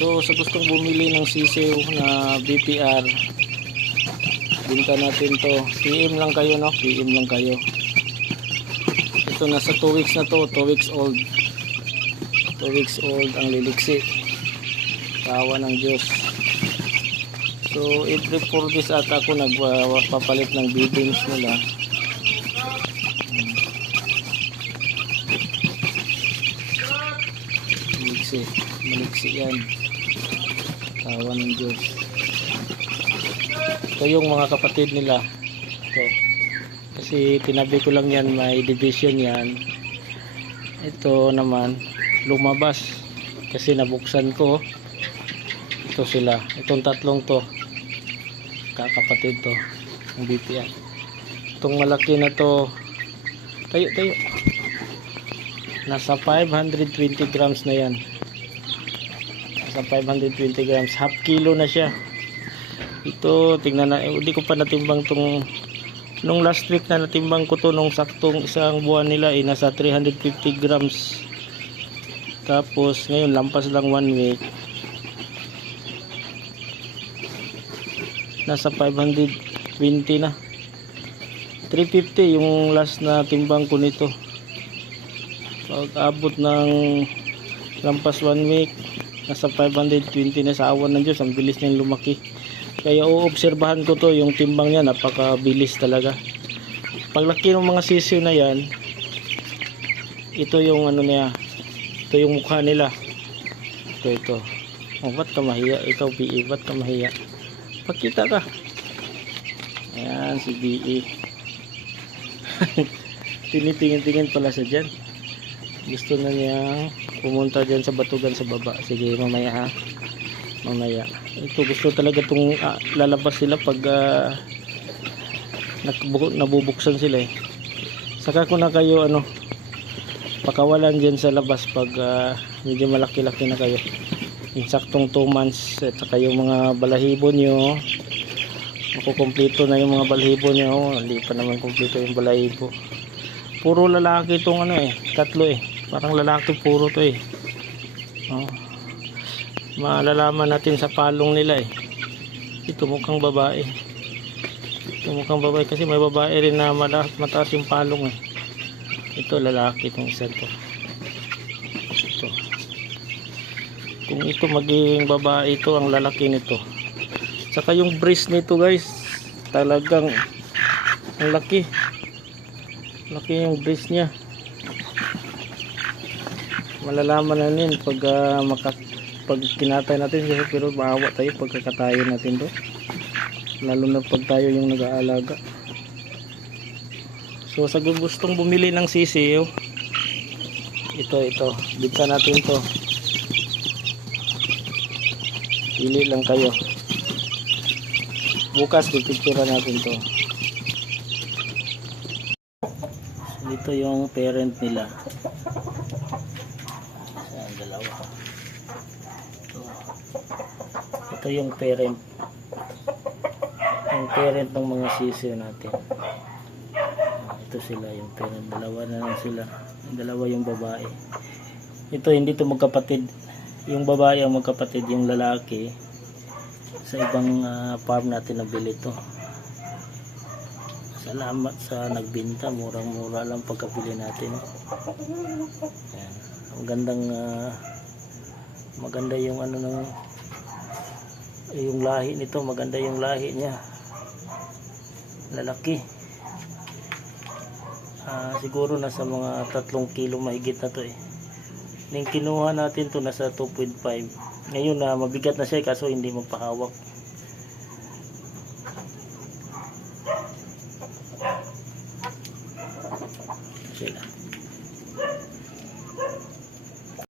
So sa gustong bumili ng sisiw na BPR, binta natin to. PM lang kayo, no? PM lang kayo. Ito nasa 2 weeks na to, 2 weeks old. 2 weeks old ang liliksi. Tawa ng Diyos. So every 4 days ata ako nagpapalit ng beddings nila. Maliksi yan. Tawa ng Diyos. Ito yung mga kapatid nila. Ito. Kasi tinabi ko lang yan, may division yan. Ito naman lumabas kasi nabuksan ko. Ito sila. Itong tatlong to, kakapatid to, ang BPR. Itong malaki na to, tayo. Nasa 520 grams na yan. Nasa 520 grams. Half kilo na siya. Ito, tingnan na. Hindi ko pa natimbang tong, nung last week na natimbang ko to, nung saktong isang buwan nila, nasa 350 grams. Tapos, ngayon, lampas lang 1 week. Nasa 520 na. 350 yung last na timbang ko nito. Pag abot ng lampas 1 week, nasa 520 na. Sa awan ng Diyos, ang bilis niyang lumaki. Kaya uobserbahan ko to, yung timbang niya napakabilis talaga. Paglaki ng mga sisiw na yan, ito yung ano niya, ito yung mukha nila. Ito. Oh, ba't ka mahiya? Ikaw BE, ba't ka mahiya? Pakita ka. Ayan si BE. Tinitingin-tingin pala sa dyan. Gusto na niya pumunta dyan sa batugan sa baba. Sige, mamaya ha. Mamaya. Ito gusto talaga itong lalabas sila pag nabubuksan sila eh. Saka ko na kayo pakawalan dyan sa labas pag medyo malaki-laki na kayo. Yung saktong 2 months at saka yung mga balahibo nyo makukumpleto na yung mga balahibo nyo. Hindi pa naman kumpleto yung balahibo. Puro lalaki itong tatlo eh. Parang lalaki puro to eh. Malalaman natin sa palong nila eh. Ito mukhang babae. Ito mukhang babae kasi may babae rin na mataas yung palong eh. Ito lalaki itong isa to. Ito. Kung ito maging babae, ito ang lalaki nito. Saka yung breast nito guys, talagang ang laki. Laki yung breast niya. Malalaman na rin pag kinatay natin siya, pero maawa tayo pagkakatayo natin to, lalo na pag tayo yung nag-aalaga. So sa gustong bumili ng sisiw, ito bigta natin to, pili lang kayo. Bukas pipicturean natin to. Dito yung parent nila. Ayan, dalawa. Ito yung parent. Yung parent ng mga sisiw natin. Ito sila yung parent. Dalawa na lang sila. Dalawa yung babae. Ito hindi to magkapatid. Yung babae ang magkapatid. Yung lalaki sa ibang farm natin nabili to. Salamat sa nagbinta, murang-mura lang pagkabili natin. Ayan. Ang gandang maganda yung yung lahi nito, maganda yung lahi niya. Lalaki. Siguro nasa mga 3 kilo mahigit na to eh. Nung kinuha natin to nasa 2.5. Ngayon mabigat na siya kaso hindi magpahawak. Sila.